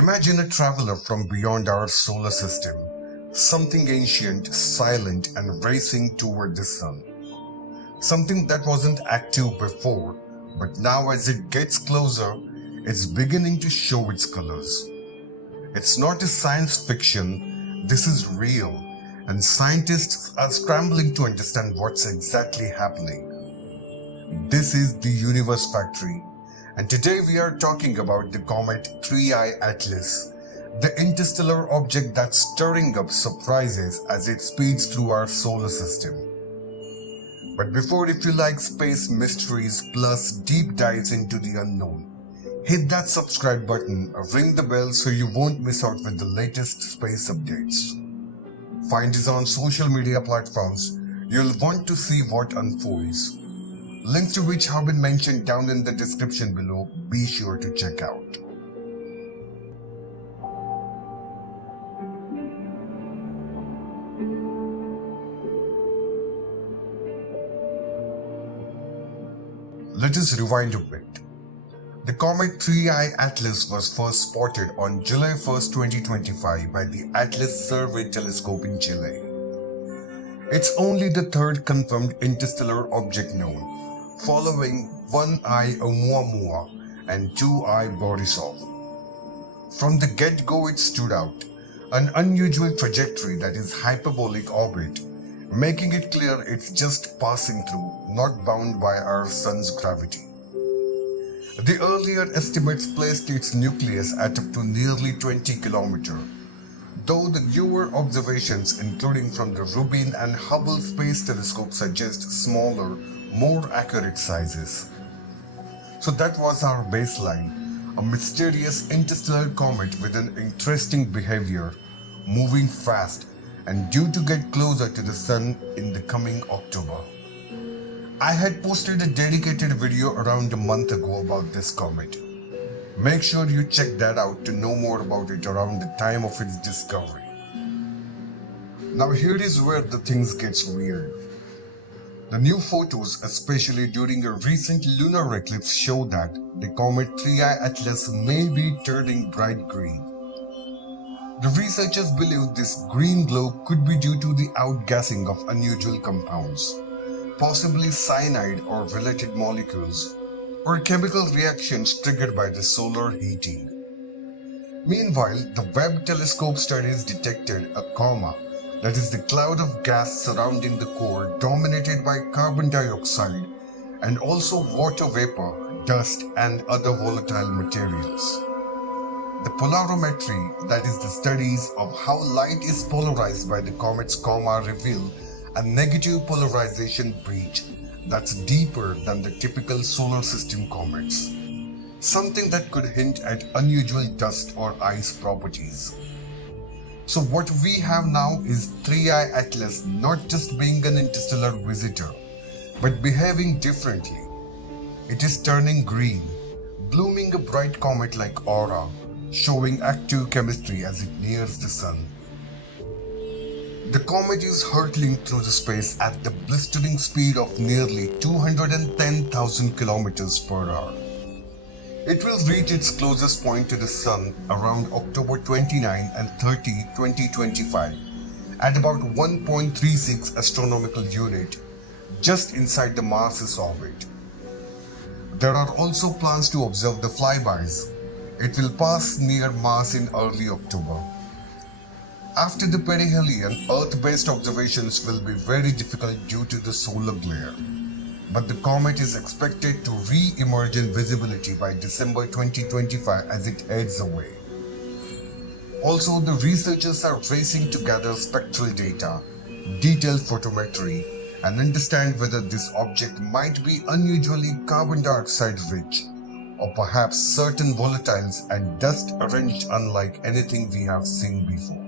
Imagine a traveler from beyond our solar system, something ancient, silent, and racing toward the sun. Something that wasn't active before, but now as it gets closer, it's beginning to show its colors. It's not a science fiction, this is real, and scientists are scrambling to understand what's exactly happening. This is the Universe Factory, and today we are talking about the comet 3I Atlas, the interstellar object that's stirring up surprises as it speeds through our solar system. But before, if you like space mysteries plus deep dives into the unknown, hit that subscribe button or ring the bell so you won't miss out with the latest space updates. Find us on social media platforms. You'll want to see what unfolds, links to which have been mentioned down in the description below. Be sure to check out. Let us rewind a bit. The comet 3I Atlas was first spotted on July 1st, 2025 by the Atlas Survey telescope in Chile. It's only the third confirmed interstellar object known, following 1I Oumuamua and 2I Borisov. From the get-go it stood out, an unusual trajectory that is hyperbolic orbit, making it clear it's just passing through, not bound by our sun's gravity. The earlier estimates placed its nucleus at up to nearly 20 km, though the newer observations, including from the Rubin and Hubble Space Telescope, suggest smaller, more accurate sizes. So that was our baseline, a mysterious interstellar comet with an interesting behavior, moving fast and due to get closer to the sun in the coming October. I had posted a dedicated video around a month ago about this comet. Make sure you check that out to know more about it around the time of its discovery. Now here is where the things gets weird. The new photos, especially during a recent lunar eclipse, show that the comet 3I Atlas may be turning bright green. The researchers believe this green glow could be due to the outgassing of unusual compounds, possibly cyanide or related molecules, or chemical reactions triggered by the solar heating. Meanwhile, the Webb telescope studies detected a coma, that is the cloud of gas surrounding the core dominated by carbon dioxide and also water vapor, dust, and other volatile materials. The polarimetry, that is the studies of how light is polarized by the comet's coma, reveal a negative polarization breach that's deeper than the typical solar system comets, something that could hint at unusual dust or ice properties. So what we have now is 3I Atlas not just being an interstellar visitor, but behaving differently. It is turning green, blooming a bright comet-like aura, showing active chemistry as it nears the sun. The comet is hurtling through the space at the blistering speed of nearly 210,000 km per hour. It will reach its closest point to the sun around October 29 and 30, 2025 at about 1.36 astronomical unit, just inside the Mars's orbit. There are also plans to observe the flybys. It will pass near Mars in early October. After the perihelion, Earth-based observations will be very difficult due to the solar glare, but the comet is expected to re-emerge in visibility by December 2025 as it heads away. Also, the researchers are racing to gather spectral data, detailed photometry, and understand whether this object might be unusually carbon dioxide rich, or perhaps certain volatiles and dust arranged unlike anything we have seen before.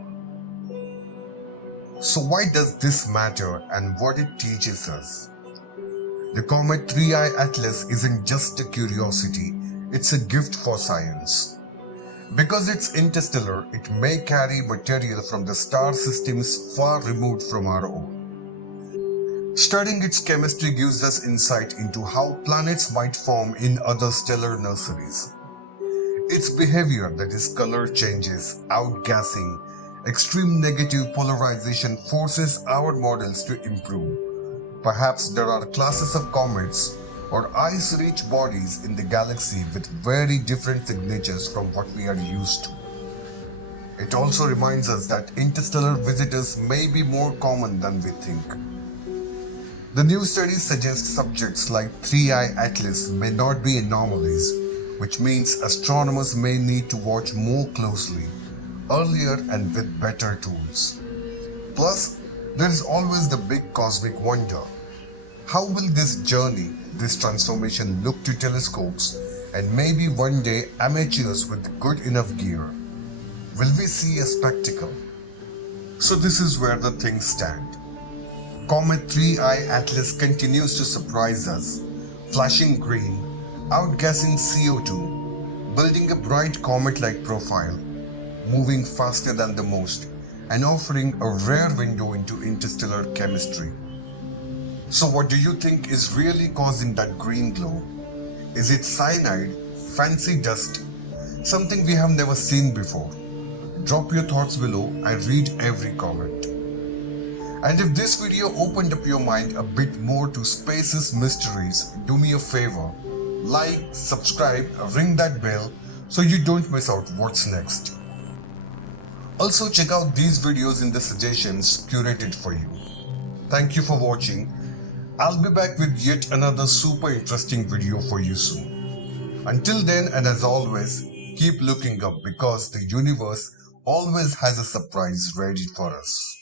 So why does this matter and what it teaches us? The comet 3I Atlas isn't just a curiosity, it's a gift for science. Because it's interstellar, it may carry material from the star systems far removed from our own. Studying its chemistry gives us insight into how planets might form in other stellar nurseries. Its behavior, that is color changes, outgassing, extreme negative polarization, forces our models to improve. Perhaps there are classes of comets or ice-rich bodies in the galaxy with very different signatures from what we are used to. It also reminds us that interstellar visitors may be more common than we think. The new studies suggest subjects like 3I Atlas may not be anomalies, which means astronomers may need to watch more closely, earlier and with better tools. Plus, there is always the big cosmic wonder. How will this journey, this transformation look to telescopes and maybe one day amateurs with good enough gear? Will we see a spectacle? So this is where the things stand. Comet 3I Atlas continues to surprise us, flashing green, outgassing CO2, building a bright comet-like profile, moving faster than the most, and offering a rare window into interstellar chemistry. So what do you think is really causing that green glow? Is it cyanide, fancy dust, something we have never seen before? Drop your thoughts below and read every comment. And if this video opened up your mind a bit more to space's mysteries, do me a favor. Like, subscribe, ring that bell so you don't miss out what's next. Also check out these videos in the suggestions curated for you. Thank you for watching. I'll be back with yet another super interesting video for you soon. Until then, and as always, keep looking up because the universe always has a surprise ready for us.